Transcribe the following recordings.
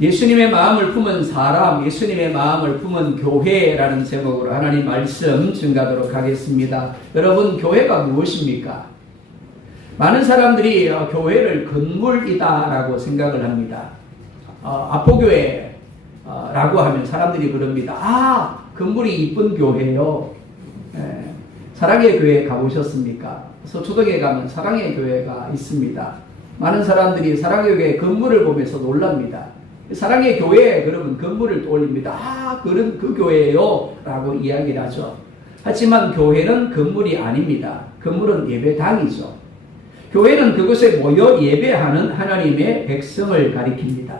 예수님의 마음을 품은 사람, 예수님의 마음을 품은 교회라는 제목으로 하나님 말씀 증가하도록 하겠습니다. 여러분, 교회가 무엇입니까? 많은 사람들이 교회를 건물이다라고 생각을 합니다. 아포교회라고 하면 사람들이 그럽니다. 아, 건물이 이쁜 교회요. 사랑의 교회 가보셨습니까? 서초동에 가면 사랑의 교회가 있습니다. 많은 사람들이 사랑의 교회 건물을 보면서 놀랍니다. 사랑의 교회 그러면 건물을 떠올립니다. 아, 그런 그 교회예요 라고 이야기를 하죠. 하지만 교회는 건물이 아닙니다. 건물은 예배당이죠. 교회는 그곳에 모여 예배하는 하나님의 백성을 가리킵니다.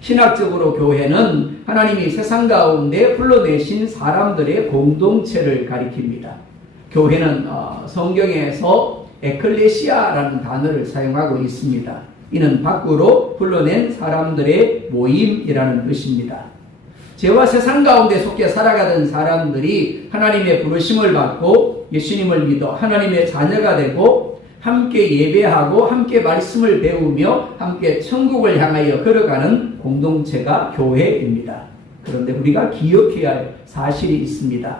신학적으로 교회는 하나님이 세상 가운데 불러내신 사람들의 공동체를 가리킵니다. 교회는 성경에서 에클레시아라는 단어를 사용하고 있습니다. 이는 밖으로 불러낸 사람들의 모임이라는 것입니다. 죄와 세상 가운데 속해 살아가던 사람들이 하나님의 부르심을 받고 예수님을 믿어 하나님의 자녀가 되고 함께 예배하고 함께 말씀을 배우며 함께 천국을 향하여 걸어가는 공동체가 교회입니다. 그런데 우리가 기억해야 할 사실이 있습니다.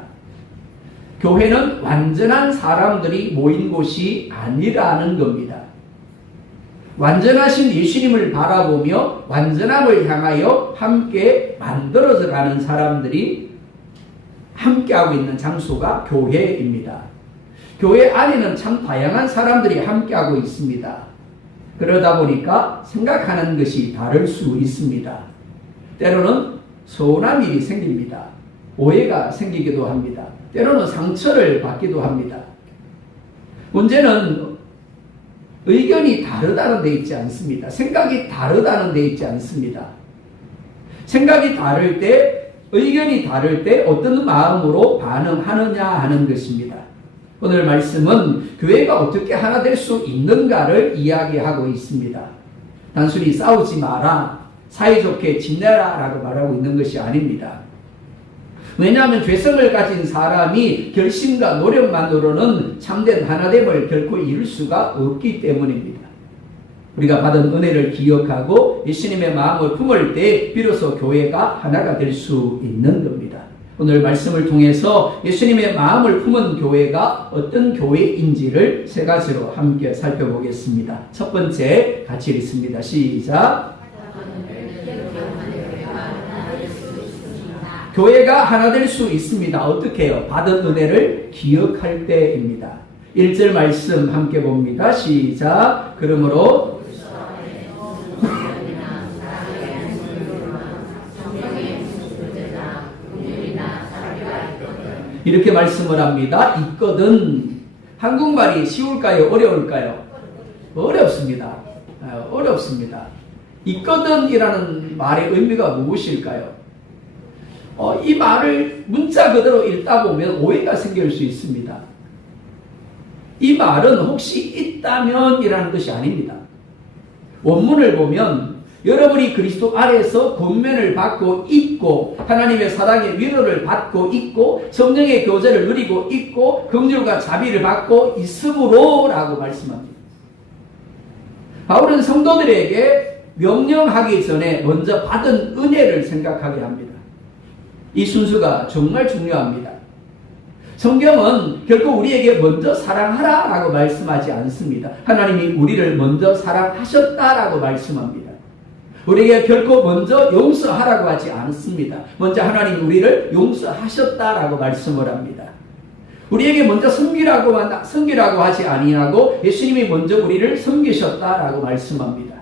교회는 완전한 사람들이 모인 곳이 아니라는 겁니다. 완전하신 예수님을 바라보며 완전함을 향하여 함께 만들어져 가는 사람들이 함께하고 있는 장소가 교회입니다. 교회 안에는 참 다양한 사람들이 함께하고 있습니다. 그러다 보니까 생각하는 것이 다를 수 있습니다. 때로는 서운한 일이 생깁니다. 오해가 생기기도 합니다. 때로는 상처를 받기도 합니다. 문제는 의견이 다르다는 데 있지 않습니다. 생각이 다르다는 데 있지 않습니다. 생각이 다를 때, 의견이 다를 때 어떤 마음으로 반응하느냐 하는 것입니다. 오늘 말씀은 교회가 어떻게 하나 될 수 있는가를 이야기하고 있습니다. 단순히 싸우지 마라, 사이좋게 지내라 라고 말하고 있는 것이 아닙니다. 왜냐하면 죄성을 가진 사람이 결심과 노력만으로는 참된 하나됨을 결코 이룰 수가 없기 때문입니다. 우리가 받은 은혜를 기억하고 예수님의 마음을 품을 때 비로소 교회가 하나가 될 수 있는 겁니다. 오늘 말씀을 통해서 예수님의 마음을 품은 교회가 어떤 교회인지를 세 가지로 함께 살펴보겠습니다. 첫 번째 같이 읽습니다. 시작. 교회가 하나 될 수 있습니다. 어떻게 해요? 받은 은혜를 기억할 때입니다. 1절 말씀 함께 봅니다. 시작. 그러므로 이렇게 말씀을 합니다. 있거든. 한국말이 쉬울까요? 어려울까요? 어렵습니다. 어렵습니다. 있거든이라는 말의 의미가 무엇일까요? 이 말을 문자 그대로 읽다 보면 오해가 생길 수 있습니다. 이 말은 혹시 있다면 이라는 것이 아닙니다. 원문을 보면 여러분이 그리스도 안에서 권면을 받고 있고 하나님의 사랑의 위로를 받고 있고 성령의 교제를 누리고 있고 긍휼과 자비를 받고 있으므로 라고 말씀합니다. 바울은 성도들에게 명령하기 전에 먼저 받은 은혜를 생각하게 합니다. 이 순수가 정말 중요합니다. 성경은 결코 우리에게 먼저 사랑하라 라고 말씀하지 않습니다. 하나님이 우리를 먼저 사랑하셨다라고 말씀합니다. 우리에게 결코 먼저 용서하라고 하지 않습니다. 먼저 하나님이 우리를 용서하셨다라고 말씀을 합니다. 우리에게 먼저 섬기라고 하지 아니하고 예수님이 먼저 우리를 섬기셨다라고 말씀합니다.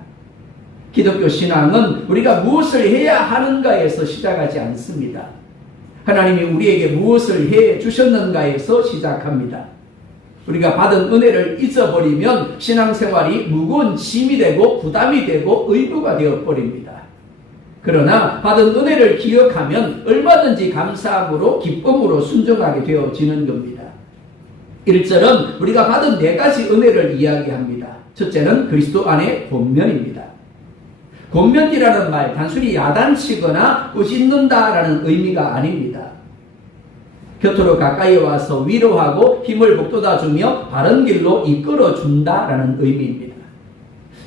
기독교 신앙은 우리가 무엇을 해야 하는가에서 시작하지 않습니다. 하나님이 우리에게 무엇을 해 주셨는가에서 시작합니다. 우리가 받은 은혜를 잊어버리면 신앙생활이 무거운 짐이 되고 부담이 되고 의무가 되어버립니다. 그러나 받은 은혜를 기억하면 얼마든지 감사함으로 기쁨으로 순종하게 되어지는 겁니다. 1절은 우리가 받은 4가지 은혜를 이야기합니다. 첫째는 그리스도 안의 권면입니다. 권면이라는 말 단순히 야단치거나 꾸짖는다라는 의미가 아닙니다. 곁으로 가까이 와서 위로하고 힘을 북돋아주며 바른 길로 이끌어준다라는 의미입니다.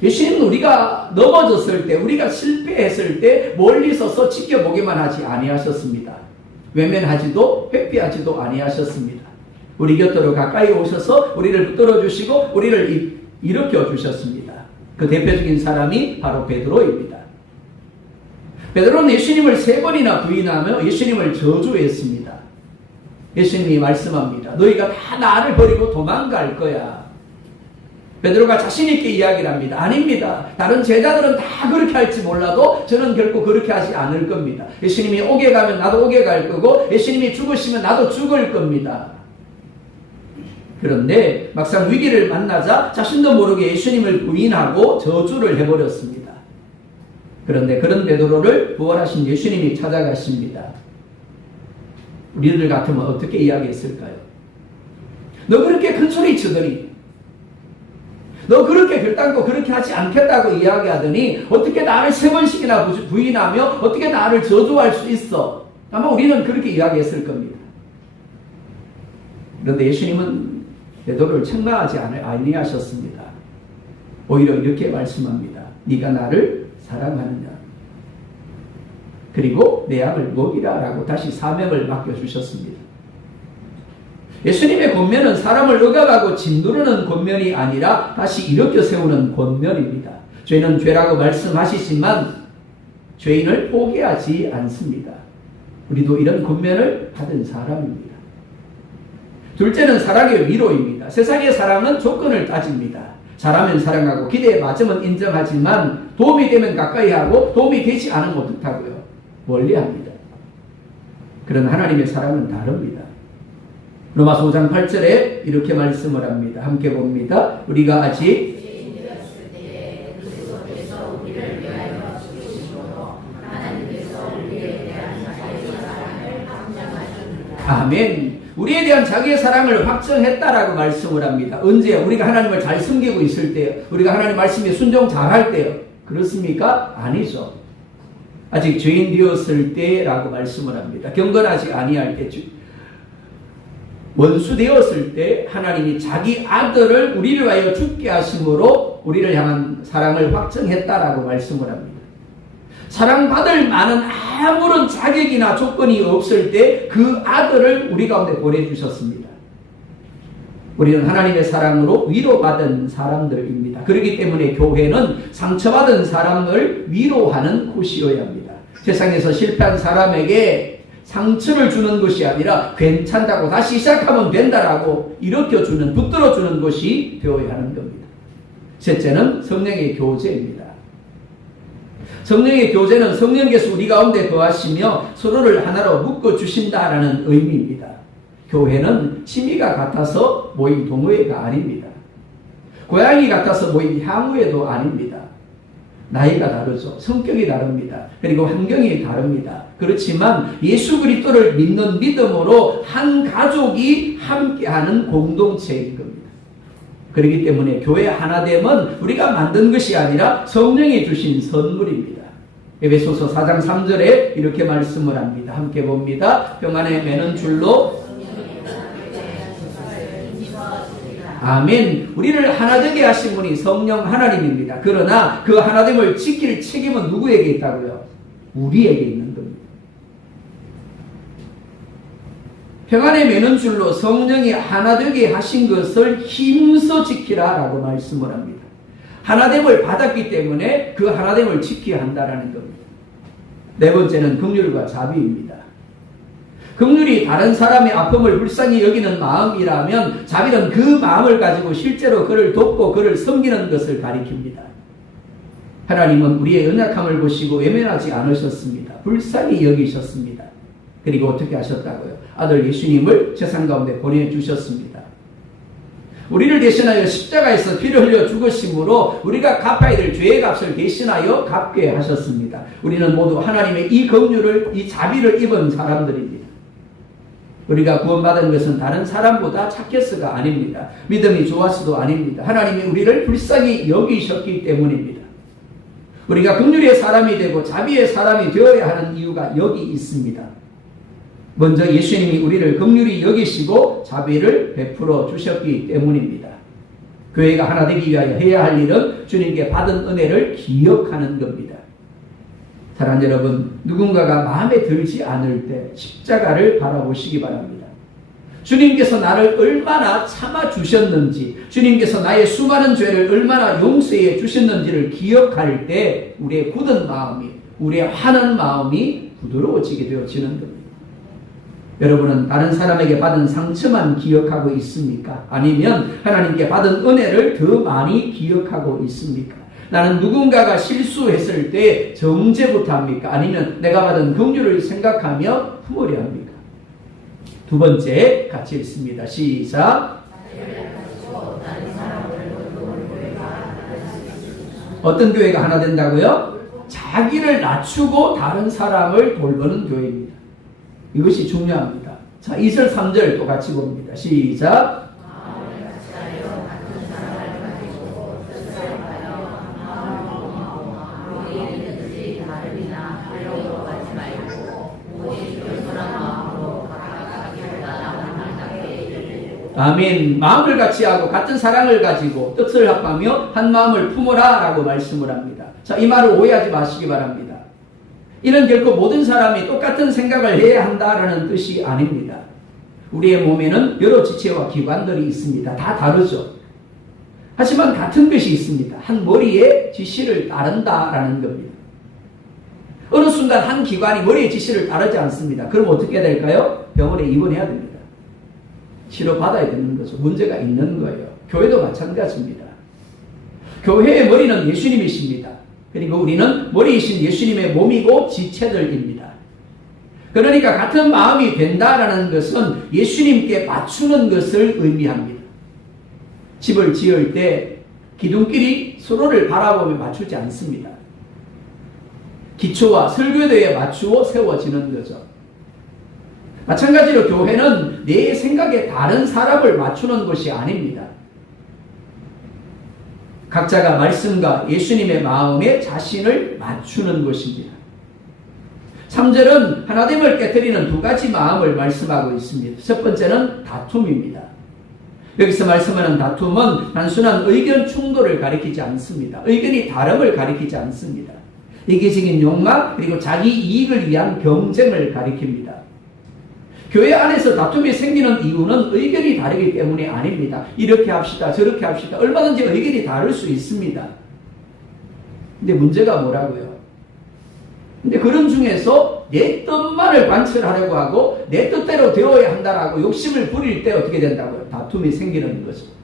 예수님은 우리가 넘어졌을 때, 우리가 실패했을 때 멀리 서서 지켜보기만 하지 아니하셨습니다. 외면하지도 회피하지도 아니하셨습니다. 우리 곁으로 가까이 오셔서 우리를 붙들어 주시고 우리를 일으켜 주셨습니다. 그 대표적인 사람이 바로 베드로입니다. 베드로는 예수님을 3번이나 부인하며 예수님을 저주했습니다. 예수님이 말씀합니다. 너희가 다 나를 버리고 도망갈 거야. 베드로가 자신있게 이야기를 합니다. 아닙니다. 다른 제자들은 다 그렇게 할지 몰라도 저는 결코 그렇게 하지 않을 겁니다. 예수님이 옥에 가면 나도 옥에 갈 거고 예수님이 죽으시면 나도 죽을 겁니다. 그런데 막상 위기를 만나자 자신도 모르게 예수님을 부인하고 저주를 해버렸습니다. 그런데 그런 베드로를 부활하신 예수님이 찾아가십니다. 우리들 같으면 어떻게 이야기했을까요? 너 그렇게 큰 소리 치더니, 너 그렇게 결단코 그렇게 하지 않겠다고 이야기하더니 어떻게 나를 3번씩이나 부인하며 어떻게 나를 저주할 수 있어? 아마 우리는 그렇게 이야기했을 겁니다. 그런데 예수님은 베드로를 책망하지 아니하셨습니다. 오히려 이렇게 말씀합니다. 네가 나를 사랑하느냐? 그리고 내 양을 먹이라 라고 다시 사명을 맡겨주셨습니다. 예수님의 권면은 사람을 억압하고 짓누르는 권면이 아니라 다시 일으켜 세우는 권면입니다. 죄는 죄라고 말씀하시지만 죄인을 포기하지 않습니다. 우리도 이런 권면을 받은 사람입니다. 둘째는 사랑의 위로입니다. 세상의 사랑은 조건을 따집니다. 잘하면 사랑하고 기대에 맞으면 인정하지만 도움이 되면 가까이 하고 도움이 되지 않으면 어떡하고요? 멀리합니다. 그런 하나님의 사랑은 다릅니다. 로마서 5장 8절에 이렇게 말씀을 합니다. 함께 봅니다. 우리가 아직 아멘. 우리에 대한 자기의 사랑을 확정했다라고 말씀을 합니다. 언제? 우리가 하나님을 잘 섬기고 있을 때요. 우리가 하나님 말씀에 순종 잘할 때요. 그렇습니까? 아니죠. 아직 죄인 되었을 때라고 말씀을 합니다. 경건하지 아니할 때, 원수 되었을 때 하나님이 자기 아들을 우리를 위하여 죽게 하심으로 우리를 향한 사랑을 확정했다라고 말씀을 합니다. 사랑받을 만한 아무런 자격이나 조건이 없을 때 그 아들을 우리 가운데 보내주셨습니다. 우리는 하나님의 사랑으로 위로받은 사람들입니다. 그렇기 때문에 교회는 상처받은 사람을 위로하는 곳이어야 합니다. 세상에서 실패한 사람에게 상처를 주는 것이 아니라 괜찮다고 다시 시작하면 된다라고 일으켜주는, 붙들어주는 것이 되어야 하는 겁니다. 셋째는 성령의 교제입니다. 성령의 교제는 성령께서 우리 가운데 거하시며 서로를 하나로 묶어주신다라는 의미입니다. 교회는 취미가 같아서 모인 동호회가 아닙니다. 고양이 같아서 모인 향후회도 아닙니다. 나이가 다르죠. 성격이 다릅니다. 그리고 환경이 다릅니다. 그렇지만 예수 그리스도를 믿는 믿음으로 한 가족이 함께하는 공동체인 겁니다. 그렇기 때문에 교회 하나됨은 우리가 만든 것이 아니라 성령이 주신 선물입니다. 에베소서 4장 3절에 이렇게 말씀을 합니다. 함께 봅니다. 평안에 매는 줄로 아멘. 우리를 하나되게 하신 분이 성령 하나님입니다. 그러나 그 하나됨을 지킬 책임은 누구에게 있다고요? 우리에게 있는 겁니다. 평안에 매는 줄로 성령이 하나되게 하신 것을 힘써 지키라 라고 말씀을 합니다. 하나됨을 받았기 때문에 그 하나됨을 지켜야 한다는 겁니다. 네 번째는 긍휼과 자비입니다. 긍휼이 다른 사람의 아픔을 불쌍히 여기는 마음이라면 자비는 그 마음을 가지고 실제로 그를 돕고 그를 섬기는 것을 가리킵니다. 하나님은 우리의 연약함을 보시고 외면하지 않으셨습니다. 불쌍히 여기셨습니다. 그리고 어떻게 하셨다고요? 아들 예수님을 세상 가운데 보내주셨습니다. 우리를 대신하여 십자가에서 피를 흘려 죽으심으로 우리가 갚아야 될 죄의 값을 대신하여 갚게 하셨습니다. 우리는 모두 하나님의 이 긍휼을, 이 자비를 입은 사람들입니다. 우리가 구원받은 것은 다른 사람보다 착해서가 아닙니다. 믿음이 좋아서도 아닙니다. 하나님이 우리를 불쌍히 여기셨기 때문입니다. 우리가 긍휼의 사람이 되고 자비의 사람이 되어야 하는 이유가 여기 있습니다. 먼저 예수님이 우리를 긍휼히 여기시고 자비를 베풀어 주셨기 때문입니다. 교회가 하나 되기 위하여 해야 할 일은 주님께 받은 은혜를 기억하는 겁니다. 사랑하는 여러분, 누군가가 마음에 들지 않을 때 십자가를 바라보시기 바랍니다. 주님께서 나를 얼마나 참아주셨는지, 주님께서 나의 수많은 죄를 얼마나 용서해 주셨는지를 기억할 때 우리의 굳은 마음이, 우리의 화난 마음이 부드러워지게 되어지는 겁니다. 여러분은 다른 사람에게 받은 상처만 기억하고 있습니까? 아니면 하나님께 받은 은혜를 더 많이 기억하고 있습니까? 나는 누군가가 실수했을 때 정죄부터 합니까? 아니면 내가 받은 긍휼을 생각하며 품으려 합니까? 두 번째 같이 읽습니다. 시작. 어떤 교회가 하나 된다고요? 자기를 낮추고 다른 사람을 돌보는 교회입니다. 이것이 중요합니다. 자, 2절 3절 또 같이 봅니다. 시작. 아멘. 마음을 같이 하고 같은 사랑을 가지고 뜻을 합하며 한 마음을 품어라 라고 말씀을 합니다. 자, 이 말을 오해하지 마시기 바랍니다. 이는 결코 모든 사람이 똑같은 생각을 해야 한다라는 뜻이 아닙니다. 우리의 몸에는 여러 지체와 기관들이 있습니다. 다 다르죠. 하지만 같은 것이 있습니다. 한 머리의 지시를 따른다라는 겁니다. 어느 순간 한 기관이 머리의 지시를 따르지 않습니다. 그럼 어떻게 될까요? 병원에 입원해야 됩니다. 치료받아야 되는 거죠. 문제가 있는 거예요. 교회도 마찬가지입니다. 교회의 머리는 예수님이십니다. 그리고 우리는 머리이신 예수님의 몸이고 지체들입니다. 그러니까 같은 마음이 된다라는 것은 예수님께 맞추는 것을 의미합니다. 집을 지을 때 기둥끼리 서로를 바라보며 맞추지 않습니다. 기초와 설교대에 맞추어 세워지는 거죠. 마찬가지로 교회는 내 생각에 다른 사람을 맞추는 것이 아닙니다. 각자가 말씀과 예수님의 마음에 자신을 맞추는 것입니다. 3절은 하나됨을 깨뜨리는 두 가지 마음을 말씀하고 있습니다. 첫 번째는 다툼입니다. 여기서 말씀하는 다툼은 단순한 의견 충돌을 가리키지 않습니다. 의견이 다름을 가리키지 않습니다. 이기적인 욕망 그리고 자기 이익을 위한 경쟁을 가리킵니다. 교회 안에서 다툼이 생기는 이유는 의견이 다르기 때문이 아닙니다. 이렇게 합시다, 저렇게 합시다. 얼마든지 의견이 다를 수 있습니다. 근데 문제가 뭐라고요? 근데 그런 중에서 내 뜻만을 관철하려고 하고 내 뜻대로 되어야 한다라고 욕심을 부릴 때 어떻게 된다고요? 다툼이 생기는 거죠.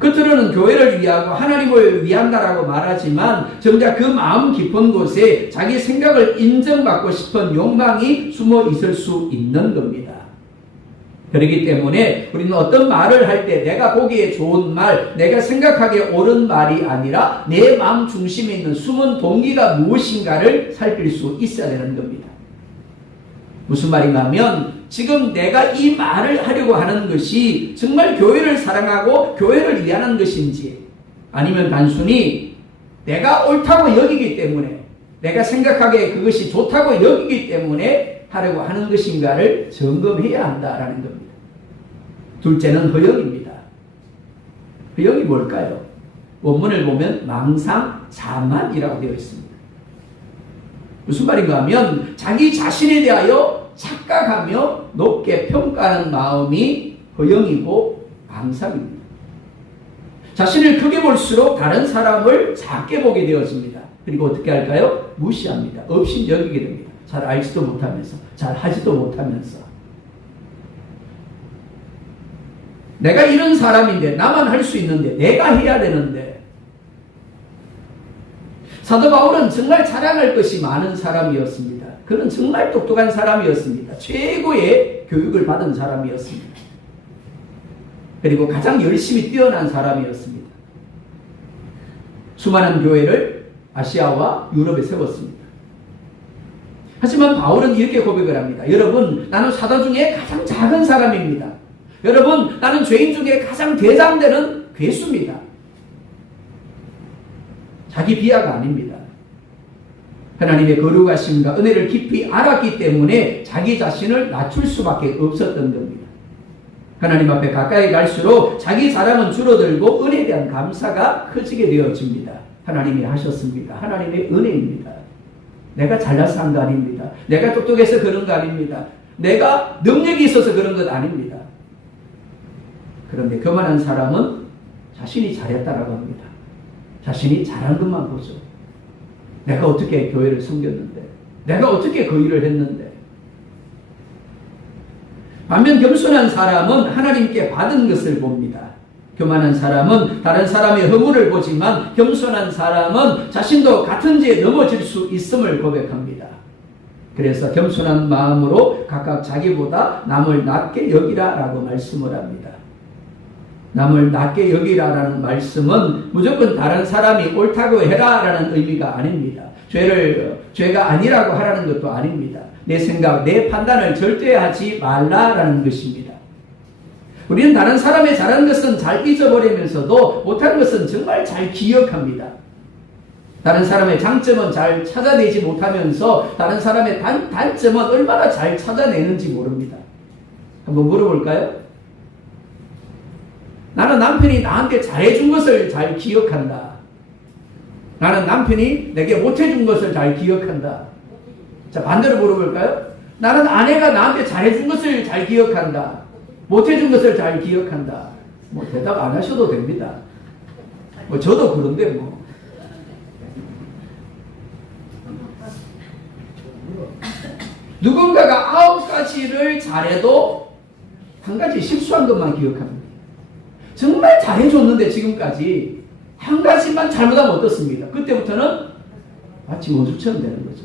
겉으로는 교회를 위하고 하나님을 위한다라고 말하지만 정작 그 마음 깊은 곳에 자기 생각을 인정받고 싶은 욕망이 숨어 있을 수 있는 겁니다. 그렇기 때문에 우리는 어떤 말을 할 때 내가 보기에 좋은 말, 내가 생각하기에 옳은 말이 아니라 내 마음 중심에 있는 숨은 동기가 무엇인가를 살필 수 있어야 되는 겁니다. 무슨 말인가 하면 지금 내가 이 말을 하려고 하는 것이 정말 교회를 사랑하고 교회를 위하는 것인지 아니면 단순히 내가 옳다고 여기기 때문에 내가 생각하기에 그것이 좋다고 여기기 때문에 하려고 하는 것인가를 점검해야 한다라는 겁니다. 둘째는 허영입니다. 허영이 뭘까요? 원문을 보면 망상, 자만이라고 되어 있습니다. 무슨 말인가 하면 자기 자신에 대하여 착각하며 높게 평가하는 마음이 허영이고 망상입니다. 자신을 크게 볼수록 다른 사람을 작게 보게 되어집니다. 그리고 어떻게 할까요? 무시합니다. 없인 여기게 됩니다. 잘 알지도 못하면서, 잘 하지도 못하면서. 내가 이런 사람인데, 나만 할 수 있는데, 내가 해야 되는데. 사도 바울은 정말 자랑할 것이 많은 사람이었습니다. 그는 정말 똑똑한 사람이었습니다. 최고의 교육을 받은 사람이었습니다. 그리고 가장 열심히 뛰어난 사람이었습니다. 수많은 교회를 아시아와 유럽에 세웠습니다. 하지만 바울은 이렇게 고백을 합니다. 여러분, 나는 사도 중에 가장 작은 사람입니다. 여러분, 나는 죄인 중에 가장 대장되는 괴수입니다. 자기 비하가 아닙니다. 하나님의 거룩하심과 은혜를 깊이 알았기 때문에 자기 자신을 낮출 수밖에 없었던 겁니다. 하나님 앞에 가까이 갈수록 자기 자랑은 줄어들고 은혜에 대한 감사가 커지게 되어집니다. 하나님이 하셨습니다. 하나님의 은혜입니다. 내가 잘나서 한 거 아닙니다. 내가 똑똑해서 그런 거 아닙니다. 내가 능력이 있어서 그런 것 아닙니다. 그런데 교만한 사람은 자신이 잘했다라고 합니다. 자신이 잘한 것만 보죠. 내가 어떻게 교회를 섬겼는데, 내가 어떻게 그 일을 했는데. 반면 겸손한 사람은 하나님께 받은 것을 봅니다. 교만한 사람은 다른 사람의 허물을 보지만 겸손한 사람은 자신도 같은 죄에 넘어질 수 있음을 고백합니다. 그래서 겸손한 마음으로 각각 자기보다 남을 낮게 여기라라고 말씀을 합니다. 남을 낮게 여기라라는 말씀은 무조건 다른 사람이 옳다고 해라라는 의미가 아닙니다. 죄가 아니라고 하라는 것도 아닙니다. 내 생각, 내 판단을 절대 하지 말라라는 것입니다. 우리는 다른 사람의 잘한 것은 잘 잊어버리면서도 못한 것은 정말 잘 기억합니다. 다른 사람의 장점은 잘 찾아내지 못하면서 다른 사람의 단점은 얼마나 잘 찾아내는지 모릅니다. 한번 물어볼까요? 나는 남편이 나한테 잘해준 것을 잘 기억한다. 나는 남편이 내게 못해준 것을 잘 기억한다. 자, 반대로 물어볼까요? 나는 아내가 나한테 잘해준 것을 잘 기억한다. 못해준 것을 잘 기억한다. 뭐 대답 안 하셔도 됩니다. 뭐 저도 그런데 뭐. 누군가가 9가지를 잘해도 한 가지 실수한 것만 기억합니다. 정말 잘해줬는데 지금까지 한 가지만 잘못하면 어떻습니까? 그때부터는 마치 원수처럼 되는 거죠.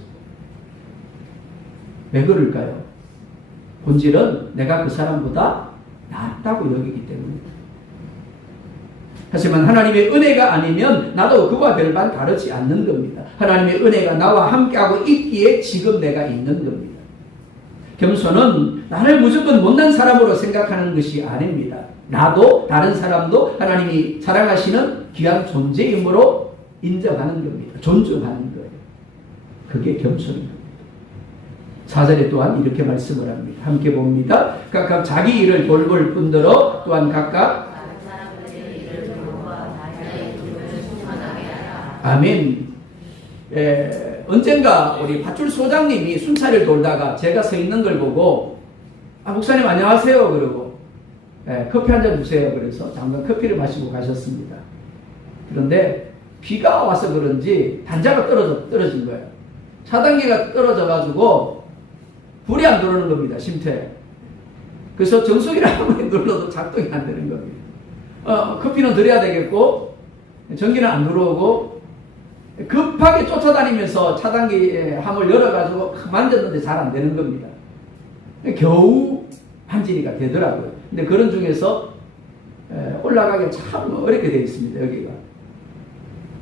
왜 그럴까요? 본질은 내가 그 사람보다 낫다고 여기기 때문입니다. 하지만 하나님의 은혜가 아니면 나도 그와 별반 다르지 않는 겁니다. 하나님의 은혜가 나와 함께하고 있기에 지금 내가 있는 겁니다. 겸손은 나를 무조건 못난 사람으로 생각하는 것이 아닙니다. 나도 다른 사람도 하나님이 사랑하시는 귀한 존재이므로 인정하는 겁니다. 존중하는 거예요. 그게 겸손입니다. 4절에 또한 이렇게 말씀을 합니다. 함께 봅니다. 각각 자기 일을 돌볼 뿐더러 또한 각각 아멘. 언젠가 우리 밧줄 소장님이 순찰을 돌다가 제가 서 있는 걸 보고 목사님 안녕하세요 그러고 커피 한 잔 주세요. 그래서 잠깐 커피를 마시고 가셨습니다. 그런데 비가 와서 그런지 단자가 떨어진 거예요. 차단기가 떨어져가지고 불이 안 들어오는 겁니다. 쉼터에. 그래서 정수기를 아무리 눌러도 작동이 안 되는 겁니다. 커피는 드려야 되겠고 전기는 안 들어오고 급하게 쫓아다니면서 차단기 함을 열어가지고 만졌는데 잘 안 되는 겁니다. 겨우 한진이가 되더라고요. 근데 그런 중에서 올라가기 참 어렵게 되어 있습니다. 여기가.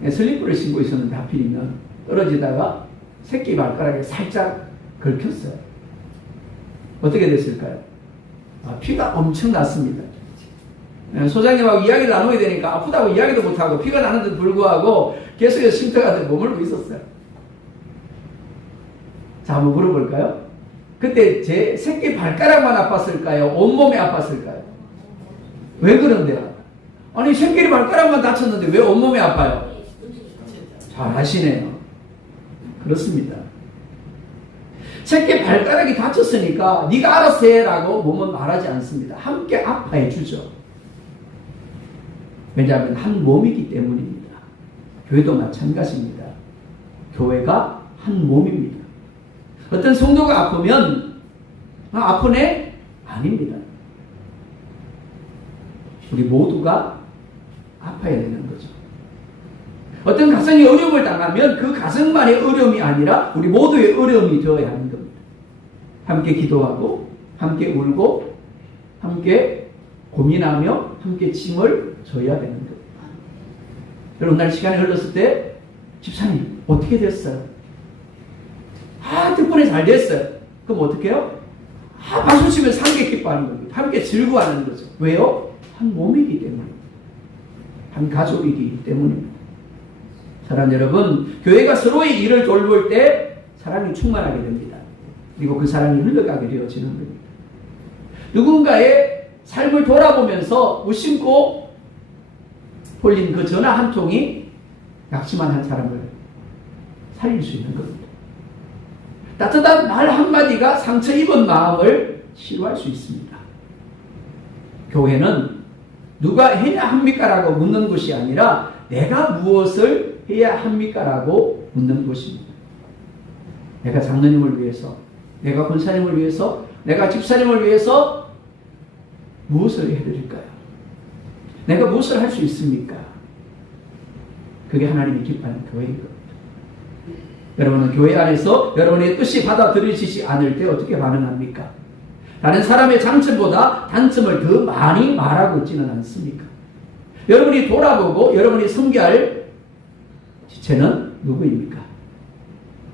슬리퍼를 신고 있었는데 하필이면 떨어지다가 새끼 발가락에 살짝 긁혔어요. 어떻게 됐을까요? 피가 엄청 났습니다. 소장님하고 이야기를 나누게 되니까 아프다고 이야기도 못하고 피가 나는데도 불구하고 계속해서 쉼터가 머물고 있었어요. 자, 한번 물어볼까요? 그때 제 새끼 발가락만 아팠을까요? 온몸에 아팠을까요? 왜 그런데요? 아니 새끼 발가락만 다쳤는데 왜 온몸에 아파요? 잘 아시네요. 그렇습니다. 새끼 발가락이 다쳤으니까 네가 알아서 해라고 몸은 말하지 않습니다. 함께 아파해 주죠. 왜냐하면 한 몸이기 때문입니다. 교회도 마찬가지입니다. 교회가 한 몸입니다. 어떤 성도가 아프면 아프네? 아닙니다. 우리 모두가 아파야 되는 거죠. 어떤 가정이 어려움을 당하면 그 가정만의 어려움이 아니라 우리 모두의 어려움이 되어야 하는 겁니다. 함께 기도하고 함께 울고 함께 고민하며 함께 짐을 져야 되는 겁니다. 여러분 날 시간이 흘렀을 때 집사님 어떻게 됐어요? 덕분에 잘 됐어요. 그럼 어떻게 해요? 박수 치면서 함께 기뻐하는 겁니다. 함께 즐거워하는 거죠. 왜요? 한 몸이기 때문입니다. 한 가족이기 때문입니다. 사랑하는 여러분, 교회가 서로의 일을 돌볼 때 사랑이 충만하게 됩니다. 그리고 그 사랑이 흘러가게 되어지는 겁니다. 누군가의 삶을 돌아보면서 무심코 홀린 그 전화 한 통이 낙심한 한 사람을 살릴 수 있는 겁니다. 따뜻한 말 한마디가 상처 입은 마음을 치료할 수 있습니다. 교회는 누가 해야 합니까? 라고 묻는 것이 아니라 내가 무엇을 해야 합니까? 라고 묻는 것입니다. 내가 장로님을 위해서, 내가 권사님을 위해서, 내가 집사님을 위해서 무엇을 해드릴까요? 내가 무엇을 할 수 있습니까? 그게 하나님이 기뻐하는 교회인 겁니다. 여러분은 교회 안에서 여러분의 뜻이 받아들여지지 않을 때 어떻게 반응합니까? 다른 사람의 장점보다 단점을 더 많이 말하고 있지는 않습니까? 여러분이 돌아보고 여러분이 섬겨할 지체는 누구입니까?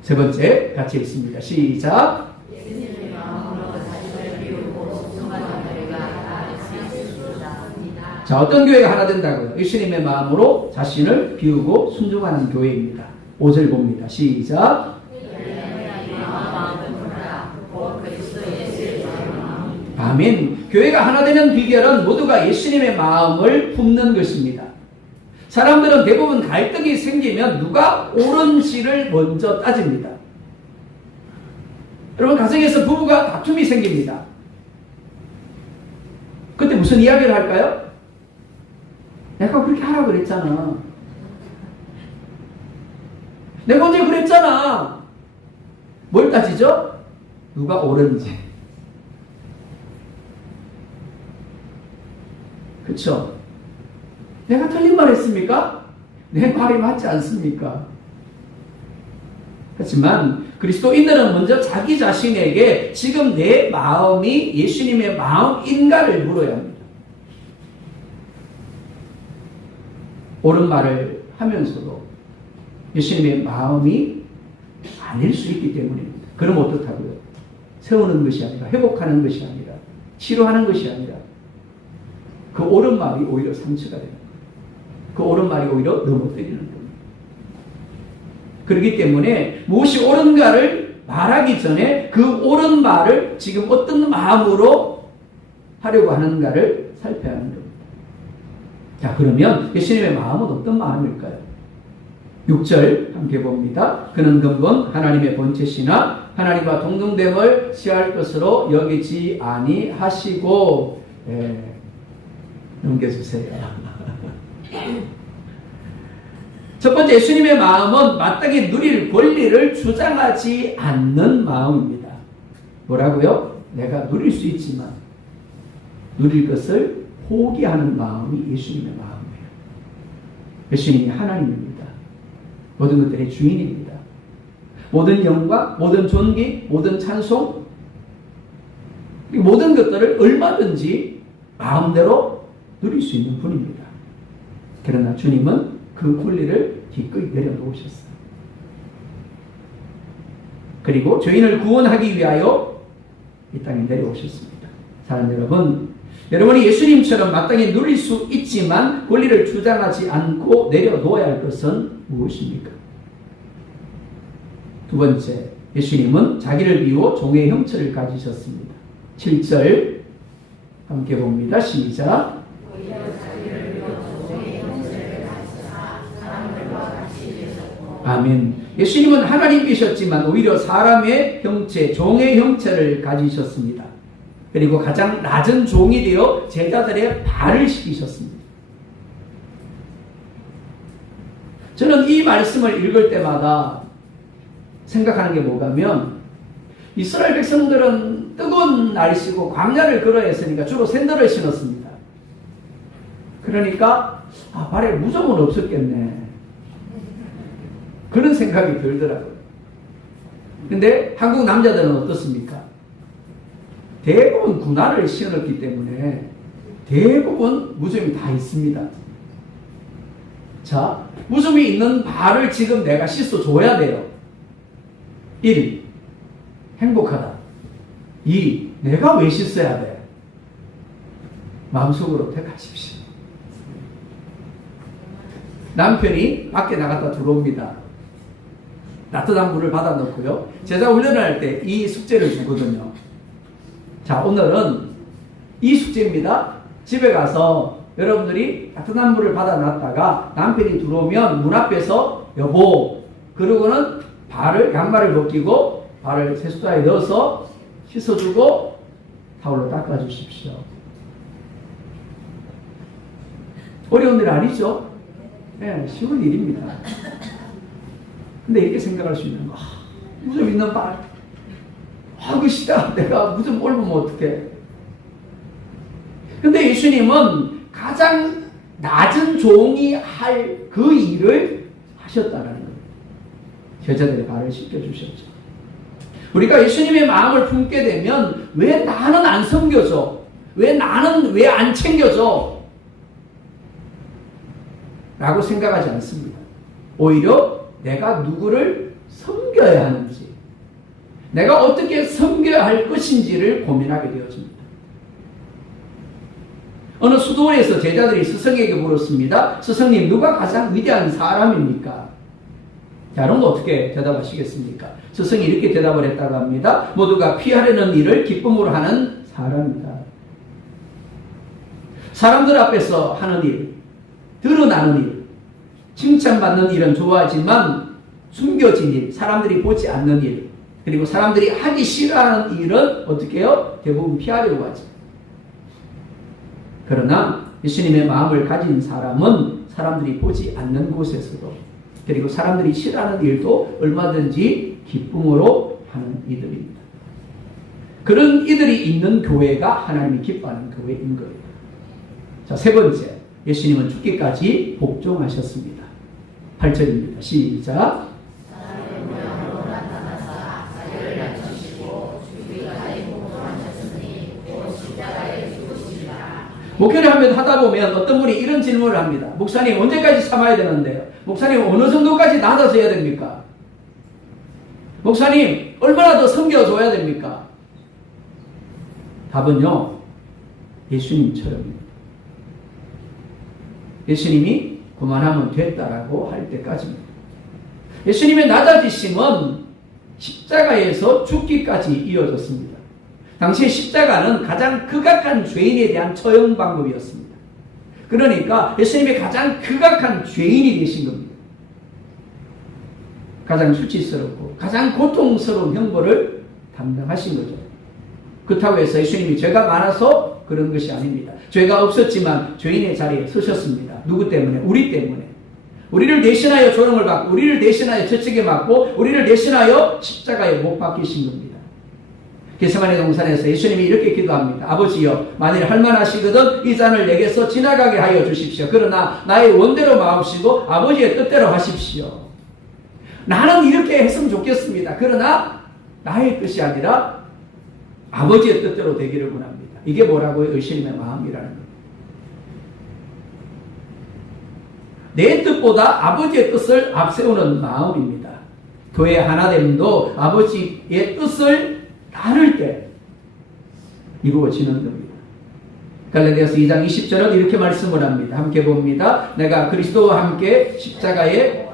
세 번째 같이 읽습니다. 시작. 자, 어떤 교회가 하나 된다고요? 예수님의 마음으로 자신을 비우고 순종하는 교회입니다. 5절 봅니다. 시작. 아멘. 교회가 하나 되는 비결은 모두가 예수님의 마음을 품는 것입니다. 사람들은 대부분 갈등이 생기면 누가 옳은지를 먼저 따집니다. 여러분, 가정에서 부부가 다툼이 생깁니다. 그때 무슨 이야기를 할까요? 내가 그렇게 하라고 그랬잖아. 내가 언제 그랬잖아. 뭘 따지죠? 누가 옳은지. 그쵸? 내가 틀린 말 했습니까? 내 말이 맞지 않습니까? 하지만 그리스도인들은 먼저 자기 자신에게 지금 내 마음이 예수님의 마음인가를 물어야 합니다. 옳은 말을 하면서도 예수님의 마음이 아닐 수 있기 때문입니다. 그럼 어떻다고요? 세우는 것이 아니라, 회복하는 것이 아니라, 치료하는 것이 아니라 그 옳은 말이 오히려 상처가 되는 거예요. 그 옳은 말이 오히려 넘어뜨리는 겁니다. 그렇기 때문에 무엇이 옳은가를 말하기 전에 그 옳은 말을 지금 어떤 마음으로 하려고 하는가를 살펴야 하는 겁니다. 자, 그러면 예수님의 마음은 어떤 마음일까요? 6절 함께 봅니다. 그는 근본 하나님의 본체시나 하나님과 동등됨을 취할 것으로 여기지 아니하시고. 넘겨주세요. 첫 번째, 예수님의 마음은 마땅히 누릴 권리를 주장하지 않는 마음입니다. 뭐라고요? 내가 누릴 수 있지만 누릴 것을 포기하는 마음이 예수님의 마음이에요. 예수님이 하나님입니다. 모든 것들의 주인입니다. 모든 영광, 모든 존귀, 모든 찬송, 모든 것들을 얼마든지 마음대로 누릴 수 있는 분입니다. 그러나 주님은 그 권리를 기꺼이 내려놓으셨어요. 그리고 죄인을 구원하기 위하여 이 땅에 내려오셨습니다. 사랑하는 여러분, 여러분이 예수님처럼 마땅히 누릴 수 있지만 권리를 주장하지 않고 내려놓아야 할 것은 무엇입니까? 두 번째, 예수님은 자기를 비워 종의 형체를 가지셨습니다. 7절 함께 봅니다. 시작. 아멘. 예수님은 하나님이셨지만 오히려 사람의 형체, 종의 형체를 가지셨습니다. 그리고 가장 낮은 종이 되어 제자들의 발을 씻기셨습니다. 저는 이 말씀을 읽을 때마다 생각하는 게 뭐냐면, 이스라엘 백성들은 뜨거운 날씨고 광야를 걸어야 했으니까 주로 샌들을 신었습니다. 그러니까 발에 무좀은 없었겠네, 그런 생각이 들더라고요. 근데 한국 남자들은 어떻습니까? 대부분 군화를 신었기 때문에 대부분 무좀이 다 있습니다. 자, 무좀이 있는 발을 지금 내가 씻어줘야 돼요. 1. 행복하다. 2. 내가 왜 씻어야 돼? 마음속으로 택하십시오. 남편이 밖에 나갔다 들어옵니다. 따뜻한 물을 받아 넣고요. 제자 훈련을 할 때 이 숙제를 주거든요. 자, 오늘은 이 숙제입니다. 집에 가서 여러분들이 따뜻한 물을 받아놨다가 남편이 들어오면 문 앞에서 여보, 그러고는 양말을 벗기고 발을 세숫자에 넣어서 씻어주고 타올로 닦아주십시오. 어려운 일 아니죠? 네, 쉬운 일입니다. 근데 이렇게 생각할 수 있는 거, 무좀 있는 발, 그 시다 내가 무좀 옮으면 어떡해. 근데 예수님은 가장 낮은 종이 할 그 일을 하셨다는 거예요. 제자들의 발을 씻겨주셨죠. 우리가 예수님의 마음을 품게 되면 왜 나는 안 섬겨줘? 왜 안 챙겨줘? 라고 생각하지 않습니다. 오히려 내가 누구를 섬겨야 하는지, 내가 어떻게 섬겨야 할 것인지를 고민하게 되어집니다. 어느 수도원에서 제자들이 스승에게 물었습니다. 스승님, 누가 가장 위대한 사람입니까? 자, 여러분 어떻게 대답하시겠습니까? 스승이 이렇게 대답을 했다고 합니다. 모두가 피하려는 일을 기쁨으로 하는 사람이다. 사람들 앞에서 하는 일, 드러나는 일, 칭찬받는 일은 좋아하지만 숨겨진 일, 사람들이 보지 않는 일, 그리고 사람들이 하기 싫어하는 일은 어떻게 해요? 대부분 피하려고 하죠. 그러나 예수님의 마음을 가진 사람은 사람들이 보지 않는 곳에서도, 그리고 사람들이 싫어하는 일도 얼마든지 기쁨으로 하는 이들입니다. 그런 이들이 있는 교회가 하나님이 기뻐하는 교회인 거예요. 자, 세 번째, 예수님은 죽기까지 복종하셨습니다. 8절입니다. 시작. 목회를 하다 보면 어떤 분이 이런 질문을 합니다. 목사님, 언제까지 참아야 되는데요? 목사님, 어느 정도까지 나눠줘야 됩니까? 목사님, 얼마나 더 섬겨줘야 됩니까? 답은요, 예수님처럼입니다. 예수님이 그만하면 됐다라고 할 때까지입니다. 예수님의 낮아지심은 십자가에서 죽기까지 이어졌습니다. 당시 십자가는 가장 극악한 죄인에 대한 처형 방법이었습니다. 그러니까 예수님이 가장 극악한 죄인이 되신 겁니다. 가장 수치스럽고 가장 고통스러운 형벌을 담당하신 거죠. 그렇다고 해서 예수님이 죄가 많아서 그런 것이 아닙니다. 죄가 없었지만 죄인의 자리에 서셨습니다. 누구 때문에? 우리 때문에. 우리를 대신하여 조롱을 받고, 우리를 대신하여 저쪽에 맞고, 우리를 대신하여 십자가에 못 박히신 겁니다. 겟세마네 동산에서 예수님이 이렇게 기도합니다. 아버지여, 만일 할만하시거든 이 잔을 내게서 지나가게 하여 주십시오. 그러나 나의 원대로 마옵시고 아버지의 뜻대로 하십시오. 나는 이렇게 했으면 좋겠습니다. 그러나 나의 뜻이 아니라 아버지의 뜻대로 되기를 원합니다. 이게 뭐라고요? 예수님의 마음이라는 겁니다. 내 뜻보다 아버지의 뜻을 앞세우는 마음입니다. 교회 하나됨도 아버지의 뜻을 따를 때 이루어지는 겁니다. 갈라디아서 2장 20절은 이렇게 말씀을 합니다. 함께 봅니다. 내가 그리스도와 함께 십자가에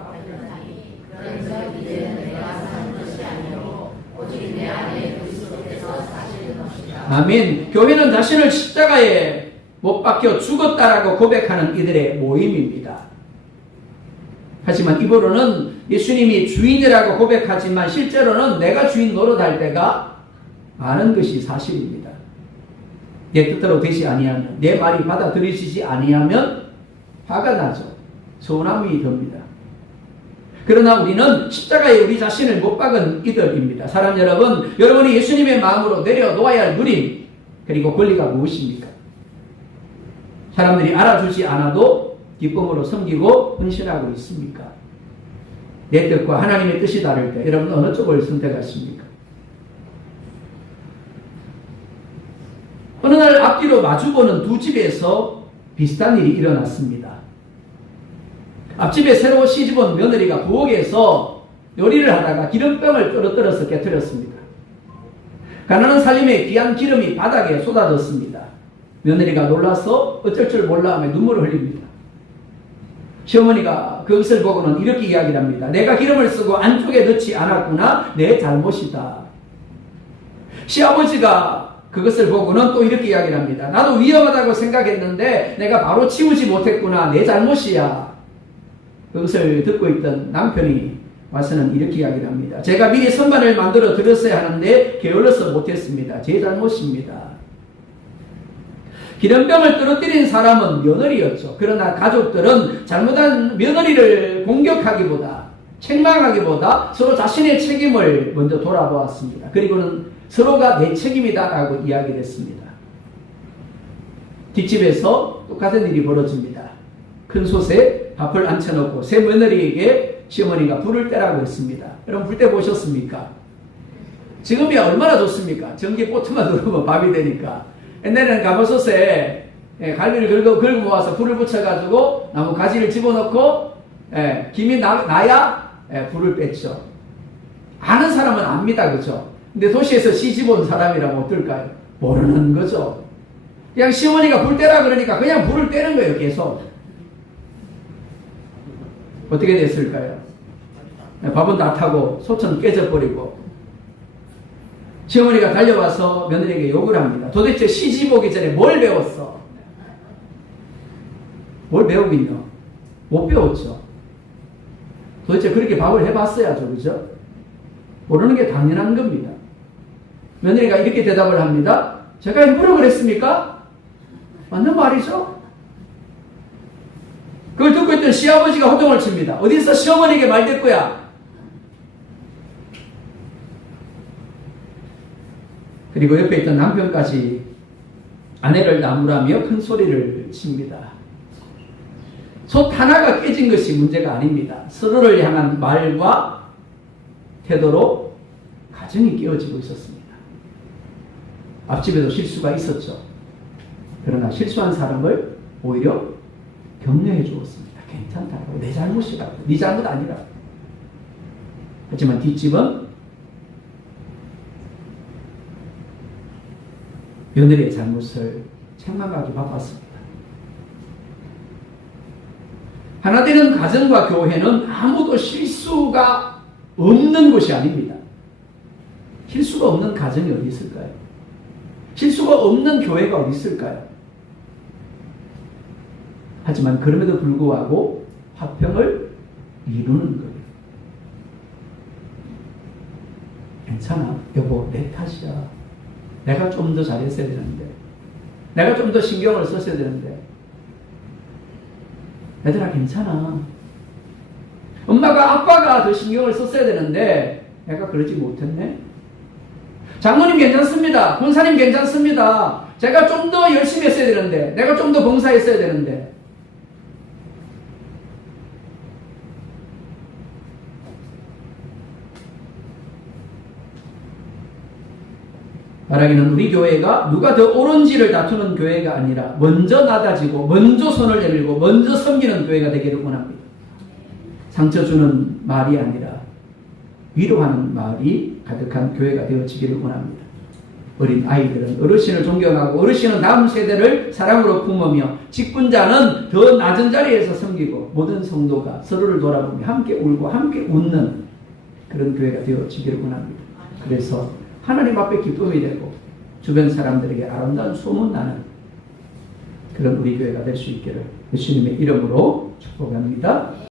아멘. 교회는 자신을 십자가에 못 박혀 죽었다라고 고백하는 이들의 모임입니다. 하지만 입으로는 예수님이 주인이라고 고백하지만 실제로는 내가 주인 노릇할 때가 많은 것이 사실입니다. 내 뜻대로 되지 아니하면, 내 말이 받아들여지지 아니하면 화가 나죠. 서운함이 듭니다. 그러나 우리는 십자가에 우리 자신을 못 박은 이들입니다. 사랑 여러분, 여러분이 예수님의 마음으로 내려놓아야 할 누림 그리고 권리가 무엇입니까? 사람들이 알아주지 않아도 기쁨으로 섬기고 헌신하고 있습니까? 내 뜻과 하나님의 뜻이 다를 때 여러분 어느 쪽을 선택하십니까? 어느 날 앞뒤로 마주보는 두 집에서 비슷한 일이 일어났습니다. 앞집에 새로 시집온 며느리가 부엌에서 요리를 하다가 기름병을 떨어뜨려서 깨뜨렸습니다. 가난한 살림에 귀한 기름이 바닥에 쏟아졌습니다. 며느리가 놀라서 어쩔 줄 몰라 하며 눈물을 흘립니다. 시어머니가 그것을 보고는 이렇게 이야기를 합니다. 내가 기름을 쓰고 안쪽에 넣지 않았구나. 내 잘못이다. 시아버지가 그것을 보고는 또 이렇게 이야기를 합니다. 나도 위험하다고 생각했는데 내가 바로 치우지 못했구나. 내 잘못이야. 그것을 듣고 있던 남편이 와서는 이렇게 이야기를 합니다. 제가 미리 선반을 만들어 드렸어야 하는데 게을러서 못했습니다. 제 잘못입니다. 기름병을 떨어뜨린 사람은 며느리였죠. 그러나 가족들은 잘못한 며느리를 공격하기보다 책망하기보다 서로 자신의 책임을 먼저 돌아보았습니다. 그리고는 서로가 내 책임이다라고 이야기를 했습니다. 뒷집에서 똑같은 일이 벌어집니다. 큰 솥에 밥을 앉혀놓고 새 며느리에게 시어머니가 불을 떼라고 했습니다. 여러분 불 때 보셨습니까? 지금이야 얼마나 좋습니까? 전기 보트만 누르면 밥이 되니까. 옛날에는 가마솥에 갈비를 긁어 모아서 불을 붙여가지고 나무 가지를 집어넣고 김이 나야 불을 뺐죠. 아는 사람은 압니다. 그죠? 근데 도시에서 시집 온 사람이라면 어떨까요? 모르는 거죠. 그냥 시어머니가 불 떼라 그러니까 그냥 불을 떼는 거예요. 계속. 어떻게 됐을까요? 밥은 다 타고 솥은 깨져버리고 시어머니가 달려와서 며느리에게 욕을 합니다. 도대체 시집 오기 전에 뭘 배웠어? 뭘 배우긴요? 못 배웠죠. 도대체 그렇게 밥을 해봤어야죠. 그죠? 모르는 게 당연한 겁니다. 며느리가 이렇게 대답을 합니다. 제가 일부러 그랬습니까? 맞는 말이죠? 그걸 듣고 있던 시아버지가 호통을 칩니다. 어디서 시어머니에게 말댔고야? 그리고 옆에 있던 남편까지 아내를 나무라며 큰 소리를 칩니다. 솥 하나가 깨진 것이 문제가 아닙니다. 서로를 향한 말과 태도로 가정이 깨어지고 있었습니다. 앞집에도 실수가 있었죠. 그러나 실수한 사람을 오히려 격려해 주었습니다. 괜찮다고. 내 잘못이라고. 네 잘못 아니라고. 하지만 뒷집은 며느리의 잘못을 책망하기 바빴습니다. 하나 되는 가정과 교회는 아무도 실수가 없는 곳이 아닙니다. 실수가 없는 가정이 어디 있을까요? 실수가 없는 교회가 어디 있을까요? 하지만 그럼에도 불구하고 화평을 이루는 거예요. 괜찮아. 여보, 내 탓이야. 내가 좀 더 잘했어야 되는데. 내가 좀 더 신경을 썼어야 되는데. 얘들아, 괜찮아. 엄마가, 아빠가 더 신경을 썼어야 되는데 내가 그러지 못했네. 장모님 괜찮습니다. 권사님 괜찮습니다. 제가 좀 더 열심히 했어야 되는데. 내가 좀 더 봉사했어야 되는데. 말하기는 우리 교회가 누가 더 옳은지를 다투는 교회가 아니라 먼저 나다지고 먼저 손을 내밀고 먼저 섬기는 교회가 되기를 원합니다. 상처 주는 말이 아니라 위로하는 말이 가득한 교회가 되어지기를 원합니다. 어린 아이들은 어르신을 존경하고 어르신은 다음 세대를 사랑으로 품으며 직분자는 더 낮은 자리에서 섬기고 모든 성도가 서로를 돌아보며 함께 울고 함께 웃는 그런 교회가 되어지기를 원합니다. 그래서 하나님 앞에 기쁨이 되고 주변 사람들에게 아름다운 소문나는 그런 우리 교회가 될 수 있기를 예수님의 이름으로 축복합니다.